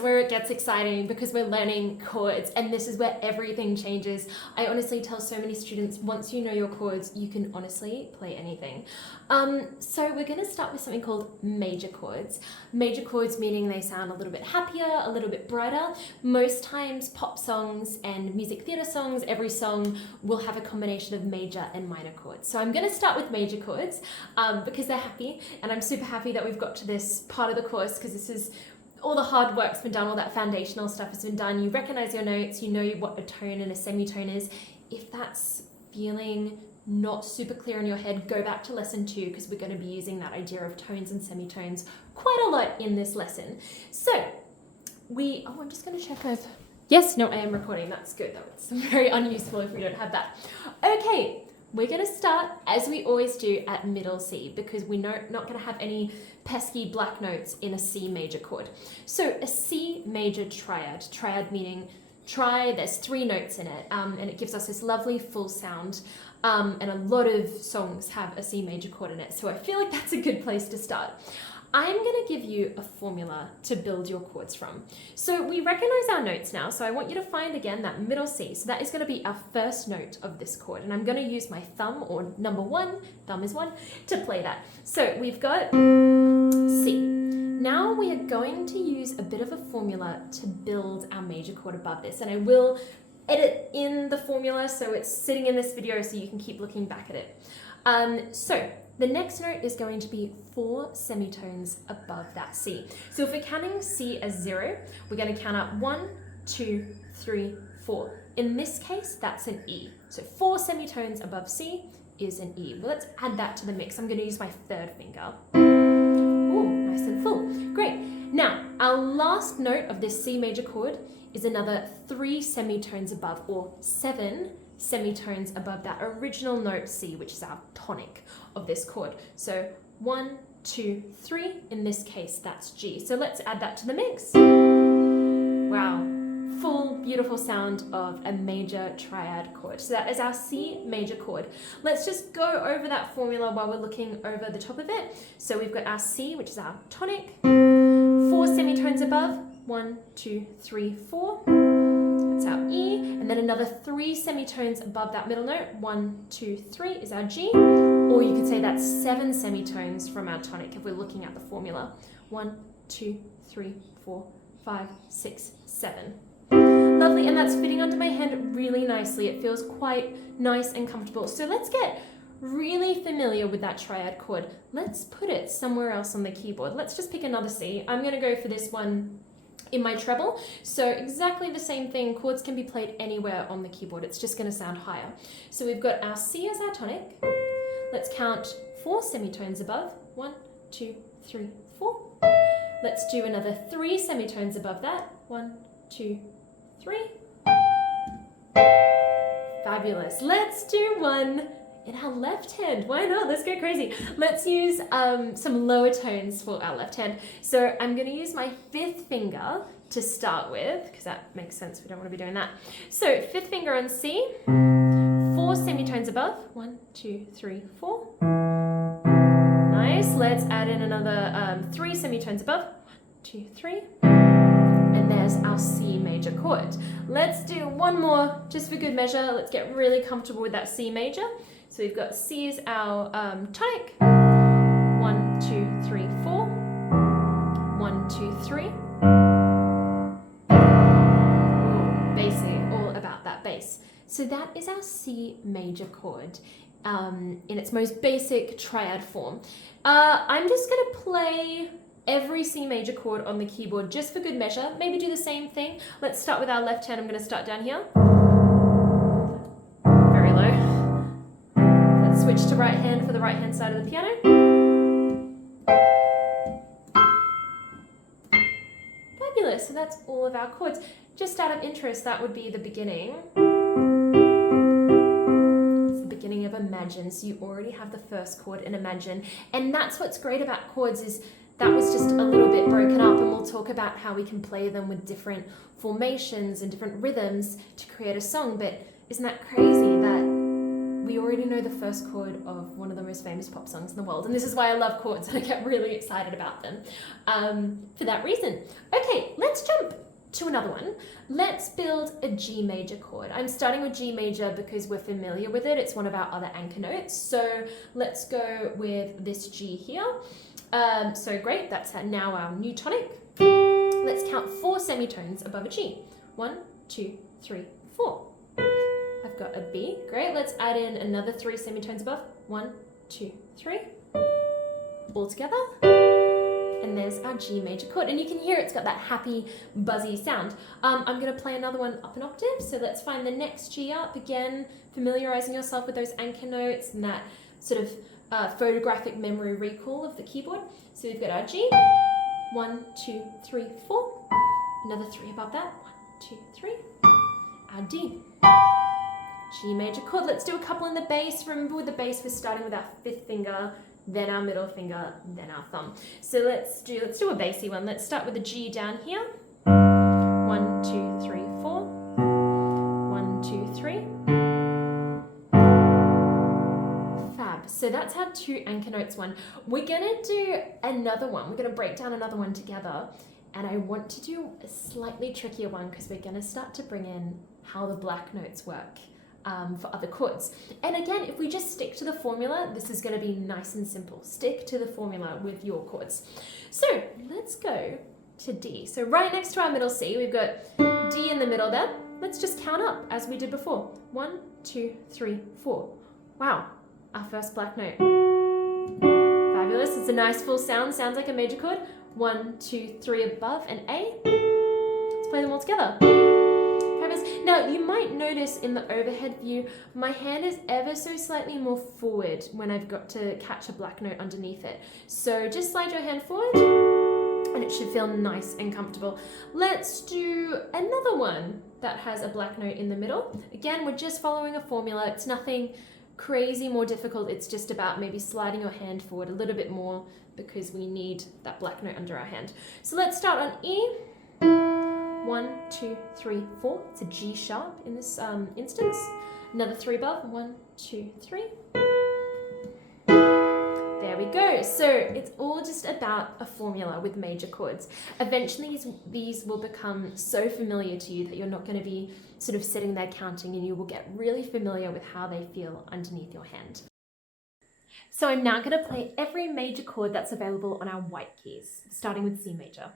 is where it gets exciting because we're learning chords, and this is where everything changes. I honestly tell so many students, once you know your chords, you can honestly play anything. So we're going to start with something called major chords. Major chords meaning they sound a little bit happier, a little bit brighter. Most times pop songs and music theatre songs, every song will have a combination of major and minor chords. So I'm going to start with major chords because they're happy, and I'm super happy that we've got to this part of the course because this is all the hard work's been done, all that foundational stuff has been done. You recognize your notes, you know what a tone and a semitone is. If that's feeling not super clear in your head, go back to lesson 2 because we're going to be using that idea of tones and semitones quite a lot in this lesson. So I'm just going to check if, yes, no, I am recording. That's good though. It's very unuseful if we don't have that. Okay, we're going to start as we always do at middle C because we're not going to have any pesky black notes in a C major chord. So a C major triad, triad meaning there's 3 notes in it, and it gives us this lovely full sound, and a lot of songs have a C major chord in it, so I feel like that's a good place to start. I'm going to give you a formula to build your chords from. So we recognize our notes now, so I want you to find again that middle C. So that is going to be our first note of this chord, and I'm going to use my thumb, or number 1, thumb is 1, to play that. So we've got C. Now we are going to use a bit of a formula to build our major chord above this, and I will edit in the formula so it's sitting in this video so you can keep looking back at it. So the next note is going to be 4 semitones above that C. So if we're counting C as 0, we're going to count up 1, 2, 3, 4. In this case, that's an E. So 4 semitones above C is an E. Well, let's add that to the mix. I'm going to use my 3rd finger. Ooh, nice and full. Great. Now, our last note of this C major chord is another 3 semitones above, or 7 semitones above that original note C, which is our tonic of this chord. So 1, 2, 3, in this case that's G. So let's add that to the mix. Wow, full beautiful sound of a major triad chord. So that is our C major chord. Let's just go over that formula while we're looking over the top of it. So we've got our C, which is our tonic, 4 semitones above, 1, 2, 3, 4. That's our E, and then another 3 semitones above that middle note. 1, 2, 3 is our G, or you could say that's 7 semitones from our tonic if we're looking at the formula. 1, 2, 3, 4, 5, 6, 7. Lovely, and that's fitting onto my hand really nicely. It feels quite nice and comfortable. So let's get really familiar with that triad chord. Let's put it somewhere else on the keyboard. Let's just pick another C. I'm going to go for this one in my treble. So exactly the same thing, chords can be played anywhere on the keyboard, it's just going to sound higher. So we've got our C as our tonic. Let's count 4 semitones above, 1, 2, 3, 4. Let's do another 3 semitones above that, 1, 2, 3. Fabulous. Let's do one in our left hand. Why not? Let's go crazy. Let's use some lower tones for our left hand. So I'm going to use my 5th finger to start with, because that makes sense. We don't want to be doing that. So 5th finger on C, 4 semitones above, 1, 2, 3, 4. Nice. Let's add in another 3 semitones above, 1, 2, 3. And there's our C major chord. Let's do one more just for good measure. Let's get really comfortable with that C major. So we've got C as our tonic. 1, 2, 3, 4. 1, 2, 3. Ooh, bassy, all about that bass. So that is our C major chord in its most basic triad form. I'm just going to play every C major chord on the keyboard just for good measure. Maybe do the same thing. Let's start with our left hand. I'm going to start down here. Very low. Let's switch to right hand for the right hand side of the piano. Fabulous. So that's all of our chords. Just out of interest, that would be the beginning. It's the beginning of Imagine. So you already have the first chord in Imagine. And that's what's great about chords is that was just a little bit broken up, and we'll talk about how we can play them with different formations and different rhythms to create a song. But isn't that crazy that we already know the first chord of one of the most famous pop songs in the world, and this is why I love chords and I get really excited about them for that reason. Okay, let's jump to another one. Let's build a G major chord. I'm starting with G major because we're familiar with it. It's one of our other anchor notes. So let's go with this G here. So great, that's now our new tonic. Let's count 4 semitones above a G. 1, 2, 3, 4. I've got a B. Great, let's add in another 3 semitones above. 1, 2, 3. All together. And there's our G major chord. And you can hear it's got that happy, buzzy sound. I'm going to play another one up an octave. So let's find the next G up. Again, familiarizing yourself with those anchor notes and that sort of photographic memory recall of the keyboard. So we've got our G. 1, 2, 3, 4. Another 3 above that. 1, 2, 3. Our D. G major chord. Let's do a couple in the bass. Remember with the bass, we're starting with our 5th finger, then our middle finger, then our thumb. So let's do a bassy one. Let's start with the G down here. 1, 2, 3, 4. 1, 2, 3. Fab. So that's our 2 anchor notes one. We're gonna do another one. We're gonna break down another one together. And I want to do a slightly trickier one because we're gonna start to bring in how the black notes work for other chords. And again, if we just stick to the formula, this is going to be nice and simple. Stick to the formula with your chords. So let's go to D. So right next to our middle C, we've got D in the middle there. Let's just count up as we did before. 1, 2, 3, 4. Wow, our first black note. Fabulous. It's a nice full sound. Sounds like a major chord. 1, 2, 3 above and A. Let's play them all together. Now, you might notice in the overhead view, my hand is ever so slightly more forward when I've got to catch a black note underneath it. So just slide your hand forward and it should feel nice and comfortable. Let's do another one that has a black note in the middle. Again, we're just following a formula. It's nothing crazy more difficult. It's just about maybe sliding your hand forward a little bit more because we need that black note under our hand. So let's start on E. 1, 2, 3, 4. It's a G sharp in this instance. Another 3 above. 1, 2, 3. There we go. So it's all just about a formula with major chords. Eventually these will become so familiar to you that you're not going to be sort of sitting there counting, and you will get really familiar with how they feel underneath your hand. So I'm now going to play every major chord that's available on our white keys, starting with C major.